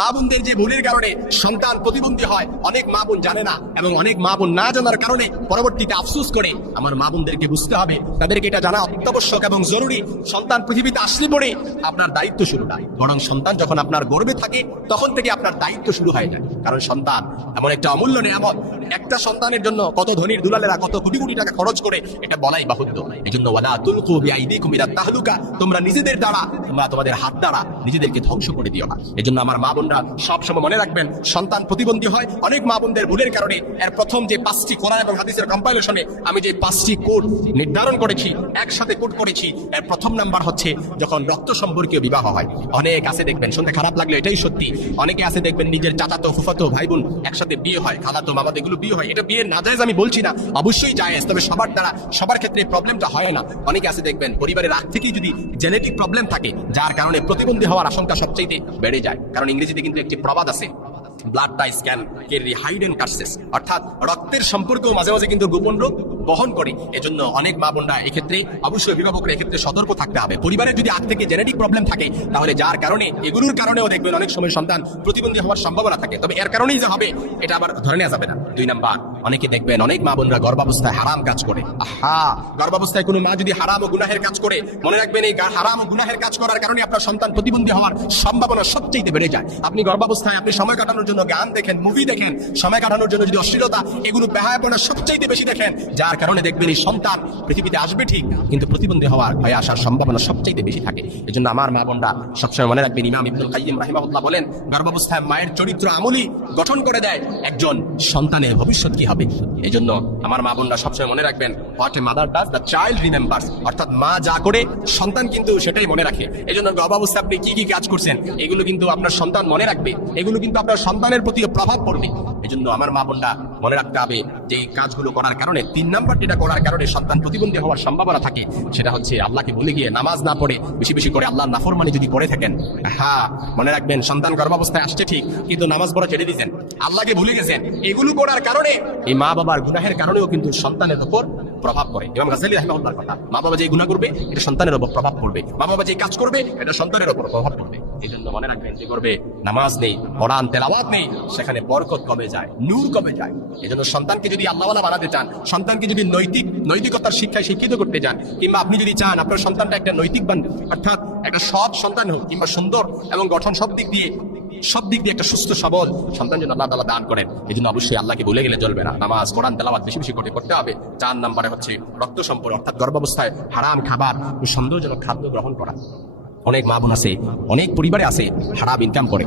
মা বোনদের যে ভুলের কারণে সন্তান প্রতিবন্ধী হয়, অনেক মা বোন জানে না এবং অনেক মা বোন না জানার কারণে পরবর্তীতে আফসুস করে। আমার মা বোনদেরকে বুঝতে হবে, তাদেরকে এটা জানা অত্যাবশ্যক এবং জরুরি। সন্তান পৃথিবীতে আসলে পড়ে আপনার দায়িত্ব শুরু হয়। বরং সন্তান যখন আপনার গর্বে থাকে, তখন থেকে আপনার দায়িত্ব শুরু হয় যায়। কারণ সন্তান এমন একটা অমূল্য নিয়ামত একটা সন্তানের জন্য কত ধনীর দুলালেরা কত কোটি কোটি টাকা খরচ করে, এটা বলাই বাহুল্য। এই জন্য ওয়ালা তুলকু বিআইদিকুম ইলা তাহলুকা, তোমরা নিজেদের দ্বারা, তোমরা তোমাদের হাত দ্বারা নিজেদেরকে ধ্বংস করে দিও না। এই জন্য আমার মা বোনরা সবসময় মনে রাখবেন, সন্তান প্রতিবন্ধী হয়, অনেক মা বোনদের ভুলের কারণে এর প্রথম যে পাঁচটি কোরআন এবং হাদিসের কম্পাইলেশনে আমি যে পাঁচটি কোড নির্ধারণ করেছি, একসাথে কোড করেছি, এর প্রথম নাম্বার হচ্ছে যখন রক্ত সম্পর্কীয় বিবাহ হয়। অনেক আছে দেখবেন, শুনতে খারাপ লাগল এটাই সত্যি। অনেকে আছে দেখবেন, নিজের চাচাতো, ফুফাতো ভাই বোন একসাথে বিয়ে হয়, খালাতো, মামাতো বিয়ে হয়। এটা বিয়ে না যায় আমি বলছি না। অবশ্যই যায় তবে সবার দ্বারা, সবার ক্ষেত্রে প্রবলেমটা হয় না। অনেকে আছে, দেখবেন, পরিবারের আগ থেকেই যদি জেনেটিক প্রবলেম থাকে, যার কারণে প্রতিবন্ধী হওয়ার আশঙ্কা সবচেয়ে বেড়ে যায়। কারণ ইংরেজিতে কিন্তু একটি প্রবাদ আছে blood ties can hide and curses অর্থাৎ রক্তের সম্পর্কেও মাঝে মাঝে কিন্তু গোপন রোগ। বহন করে। এজন্য অনেক মা বোনরা এক্ষেত্রে, অবশ্যই অভিভাবকরা এক্ষেত্রে সতর্ক থাকতে হবে। পরিবারের যদি আগ থেকে জেনেটিক প্রবলেম থাকে, তাহলে যার কারণে, এগুলোর কারণেও দেখবেন অনেক সময় সন্তান প্রতিবন্ধী হওয়ার সম্ভাবনা থাকে। তবে এর কারণেই যে হবে, এটা আবার ধরে নেওয়া যাবে না। দুই নাম্বার অনেকে দেখবেন অনেক মা বোনরা গর্ভাবস্থায় হারাম কাজ করে। আহা! গর্ভাবস্থায় কোনো মা যদি হারাম ও গুনাহের কাজ করে, মনে রাখবেন এই হারাম ও গুনাহের কাজ করার কারণে আপনার সন্তান প্রতিবন্ধী হওয়ার সম্ভাবনা সবচেয়ে বেড়ে যায়। আপনি গর্ভাবস্থায় আপনি সময় কাটানোর জন্য গান দেখেন মুভি দেখেন, সময় কাটানোর জন্য যদি অশ্লীলতা, এগুলো বেহায়াপনা সবচাইতে বেশি দেখেন, যার কারণে দেখবেন এই সন্তান পৃথিবীতে আসবে ঠিক, কিন্তু প্রতিবন্ধী হওয়ার ভয়ে আসার সম্ভাবনা সবচাইতে বেশি থাকে। এই জন্য আমার মা বোনরা সবসময় মনে রাখবেন, ইমাম ইবনুল কাইয়িম রাহিমাহুল্লাহ বলেন, গর্ভাবস্থায় মায়ের চরিত্র আমলি গঠন করে দেয় একজন সন্তানের ভবিষ্যৎ কি হবে? এই জন্য আমার মা বোনরা সবসময় মনে রাখবেন what a mother does the child remembers অর্থাৎ মা যা করে, সন্তান কিন্তু সেটাই মনে রাখে। এই জন্য গর্ভাবস্থায় আপনি কি কি কাজ করছেন, এগুলো কিন্তু আপনার সন্তান মনে রাখবে। এগুলো কিন্তু আপনার সন্তানের প্রতি প্রভাব পড়বে। এই জন্য আমার মা বোনরা মনে রাখতে হবে যে কাজগুলো করার কারণে, তিন নাম্বার যেটা করার কারণে সন্তান প্রতিবন্ধী হওয়ার সম্ভাবনা থাকে, সেটা হচ্ছে আল্লাহকে ভুলে গিয়ে নামাজ না পড়ে, বেশি বেশি করে আল্লাহর নাফরমানি যদি পড়ে থাকেন হ্যাঁ মনে রাখবেন, সন্তান গর্ভাবস্থায় আসছে ঠিক, কিন্তু নামাজ পড়া ছেড়ে দিয়েছেন, আল্লাহকে ভুলে গেছেন, এগুলো করার কারণে এই মা বাবার গুনাহের কারণেও কিন্তু সন্তানের উপর প্রভাব পড়ে। এবং গাজালি রাহিমাহুল্লাহর কথা মা বাবা যে গুনাহ করবে, এটা সন্তানের উপর প্রভাব পড়বে মা বাবা যে কাজ করবে, এটা সন্তানের উপর প্রভাব পড়বে। এই জন্য মনে রাখবেন যে করবে নামাজ নেই নেই, সেখানে বরকত যায়, নূর যায়। এই জন্য সন্তানকে যদি আল্লাহওয়ালা বানাতে চান, সন্তানকে যদি নৈতিক, নৈতিকতার শিক্ষায় শিক্ষিত করতে চান, কিংবা আপনি যদি চান আপনার সন্তানটা একটা নৈতিক বান অর্থাৎ একটা সৎ সন্তান হোক, কিংবা সুন্দর এবং গঠন সব দিক দিয়ে, সব দিক দিয়ে একটা সুস্থ, সবল সন্তান যেন আল্লাহ তালা দান করেন এই জন্য অবশ্যই আল্লাহকে ভুলে গেলে চলবে না। নামাজ, কোরআন, তেলাওয়াত বেশি বেশি করে করতে হবে। চার নাম্বারে হচ্ছে রক্ত সম্পর্ক অর্থাৎ গর্ভাবস্থায় হারাম খাবার সন্দেহজনক খাদ্য গ্রহণ করা। অনেক মা বোন আছে অনেক পরিবারে আছে হারাম ইনকাম করে।